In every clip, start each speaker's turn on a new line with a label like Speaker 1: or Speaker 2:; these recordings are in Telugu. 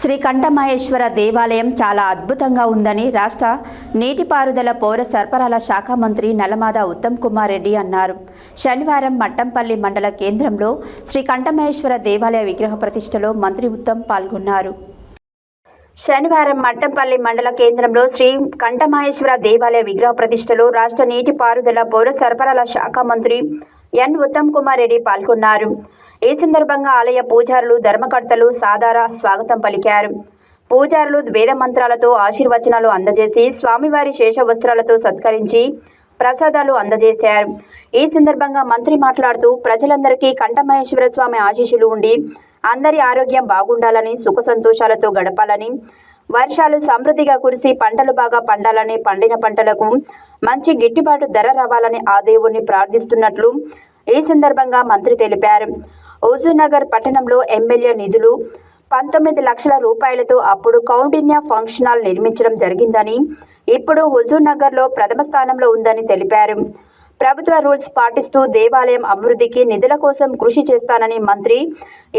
Speaker 1: శ్రీ కంఠమహేశ్వర దేవాలయం చాలా అద్భుతంగా ఉందని రాష్ట్ర నీటిపారుదల పౌర సరఫరాల శాఖ మంత్రి నలమాద ఉత్తమ్ కుమార్ రెడ్డి అన్నారు. శనివారం మట్టంపల్లి మండల కేంద్రంలో శ్రీ కంఠమహేశ్వర దేవాలయ విగ్రహ ప్రతిష్టలో మంత్రి ఉత్తమ్ పాల్గొన్నారు. శనివారం మట్టంపల్లి మండల కేంద్రంలో శ్రీ కంఠమహేశ్వర దేవాలయ విగ్రహ ప్రతిష్టలో రాష్ట్ర నీటిపారుదల పౌర సరఫరాల శాఖ మంత్రి ఎన్ ఉత్తమ్ కుమార్ రెడ్డి పాల్గొన్నారు. ఈ సందర్భంగా ఆలయ పూజారులు ధర్మకర్తలు సాదార స్వాగతం పలికారు. పూజారులు వేద మంత్రాలతో ఆశీర్వచనాలు అందజేసి స్వామివారి శేష వస్త్రాలతో సత్కరించి ప్రసాదాలు అందజేశారు. ఈ సందర్భంగా మంత్రి మాట్లాడుతూ ప్రజలందరికీ కంఠమహేశ్వర స్వామి ఆశీస్సులు ఉండి అందరి ఆరోగ్యం బాగుండాలని సుఖ సంతోషాలతో గడపాలని వర్షాలు సమృద్ధిగా కురిసి పంటలు బాగా పండాలని పండిన పంటలకు మంచి గిట్టుబాటు ధర రావాలని ఆ దేవుణ్ణి ప్రార్థిస్తున్నట్లు ఈ సందర్భంగా మంత్రి తెలిపారు. హుజూర్నగర్ పట్టణంలో ఎమ్మెల్యే నిధులు పంతొమ్మిది లక్షల రూపాయలతో అప్పుడు కౌండిన్య ఫంక్షన్ హాల్ నిర్మించడం జరిగిందని ఇప్పుడు హుజూర్నగర్లో ప్రథమ స్థానంలో ఉందని తెలిపారు. ప్రభుత్వ రూల్స్ పాటిస్తూ దేవాలయం అభివృద్ధికి నిధుల కోసం కృషి చేస్తానని మంత్రి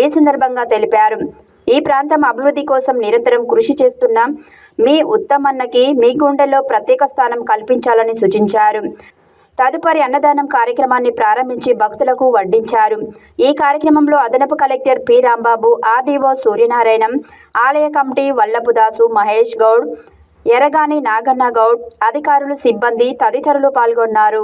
Speaker 1: ఈ సందర్భంగా తెలిపారు. ఈ ప్రాంతం అభివృద్ధి కోసం నిరంతరం కృషి చేస్తున్న మీ ఉత్తమన్నకి మీ గుండెల్లో ప్రత్యేక స్థానం కల్పించాలని సూచించారు. తదుపరి అన్నదానం కార్యక్రమాన్ని ప్రారంభించి భక్తులకు వడ్డించారు. ఈ కార్యక్రమంలో అదనపు collector P Rambabu RDO Suryanarayanam ఆలయ కమిటీ వల్లపుదాసు మహేష్ గౌడ్ ఎరగాని నాగన్న గౌడ్ అధికారులు సిబ్బంది తదితరులు పాల్గొన్నారు.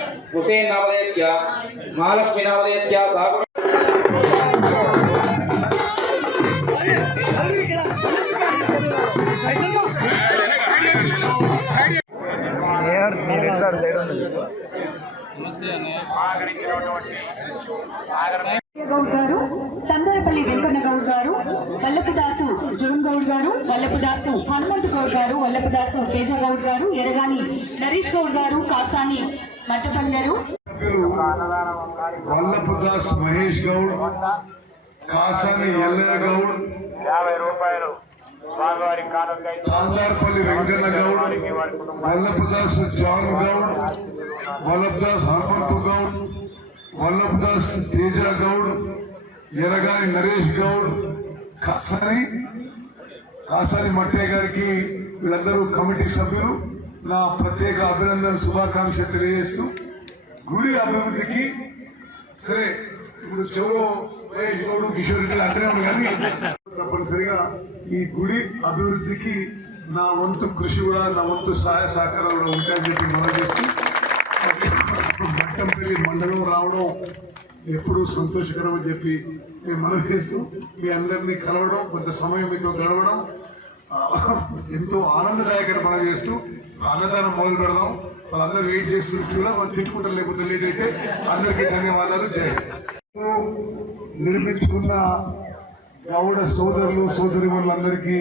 Speaker 2: హుసేన్ నామదేశ్య మహాలక్ష్మి నామదేశ్య సాగు
Speaker 3: గౌడ్ గారు తంగరపల్లి వెంకన్న గౌడ్ గారు వల్లపుదాసు జగన్ గౌడ్ గారు వల్లపుదాసు హనుమంత్ గౌడ్ గారు వల్లపుదాసు తేజ గౌడ్ గారు ఎరగాని నరేష్ గౌడ్ గారు కాసాని మట్టపల్లి గారు
Speaker 4: వల్లభదాస్ మహేష్ గౌడ్ కాసాని ఎల్లయ్య గౌడ్
Speaker 5: యాభై రూపాయలు
Speaker 4: తాందార్పల్లి వెంకన్న గౌడ్ వల్లభదాస్ జాన్ గౌడ్ వల్లభదాస్ హనుమంతు గౌడ్ వల్లభదాస్ తేజ గౌడ్ ఎరగాని నరేష్ గౌడ్ కాసాని కాసాని మట్టే గారికి వీళ్ళందరూ కమిటీ సభ్యులు. నా ప్రత్యేక అభినందన శుభాకాంక్షలు తెలియజేస్తూ గుడి అభివృద్ధికి సరే ఇప్పుడు చెవులో మహేష్ కిషోర్ రెడ్డి అంటేనే ఉంది కానీ తప్పనిసరిగా ఈ గుడి అభివృద్ధికి నా వంతు కృషి కూడా నా వంతు సహాయ సహకారాలు కూడా ఉంటాయని చెప్పి మనం చేస్తూ మట్టంపల్లి మండలం రావడం ఎప్పుడూ సంతోషకరం అని చెప్పి మేము మనం చేస్తూ మీ అందరినీ కలవడం కొంత సమయం మీతో గడవడం ఎంతో ఆనందదాయకర మనం చేస్తూ అన్నదానం మొదలు పెడదాం. వాళ్ళందరూ వెయిట్ చేస్తుంటే కూడా వాళ్ళు తిట్టుకుంటారు లేకపోతే లేట్ అయితే అందరికీ ధన్యవాదాలు. చేయాలి నిర్మించుకున్న గౌడ సోదరులు సోదరిమణులందరికీ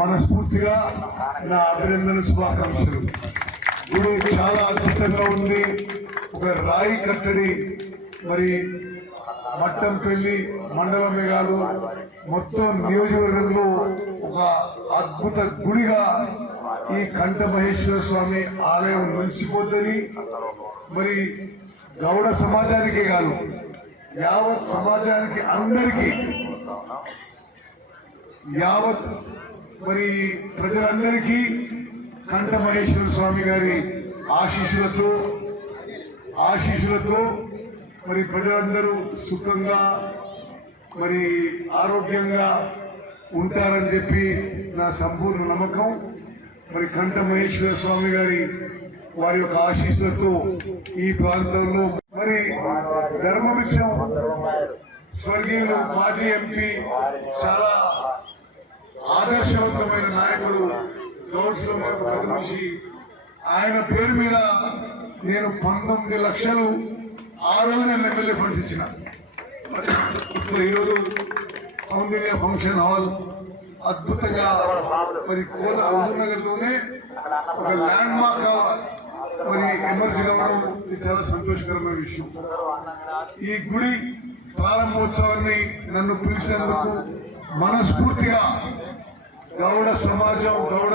Speaker 4: మనస్ఫూర్తిగా నా అభినందన శుభాకాంక్షలు. గుడి చాలా అద్భుతంగా ఉంది. ఒక రాయి కట్టడి మరి మట్టంపల్లి మండలమే కాదు మొత్తం నియోజకవర్గంలో ఒక అద్భుత గుడిగా ఈ కంఠ మహేశ్వర స్వామి ఆలయం నిలిచిపోద్దని మరి గౌడ సమాజానికే కాదు యావత్ సమాజానికి అందరికీ యావత్ మరి ప్రజలందరికీ కంఠ మహేశ్వర స్వామి గారి ఆశీస్సులతో ఆశీస్సులతో మరి ప్రజలందరూ సుఖంగా మరి ఆరోగ్యంగా ఉంటారని చెప్పి నా సంపూర్ణ నమ్మకం. మరి కంఠ మహేశ్వర స్వామి గారి వారి యొక్క ఆశీస్సులతో ఈ ప్రాంతంలో మరి ధర్మవృక్షం స్వర్గీయులు మాజీ ఎంపీ చాలా ఆదర్శవంతమైన నాయకుడు గౌరవ ఆయన పేరు మీద నేను పంతొమ్మిది లక్షలు ఆ రోజు నేను ఎమ్మెల్యే ఫండ్స్ ఇచ్చిన ఇప్పుడు ఈరోజు సౌందర్య ఫంక్షన్ హాల్ అద్భుతంగా మరి కోద నగర్లోనే ఒక ల్యాండ్ మార్క్ మరి ఎమర్జీ కావడం ఇది చాలా సంతోషకరమైన విషయం. ఈ గుడి ప్రారంభోత్సవాన్ని నన్ను పిలిచినందుకు మనస్ఫూర్తిగా గౌడ సమాజం గౌడ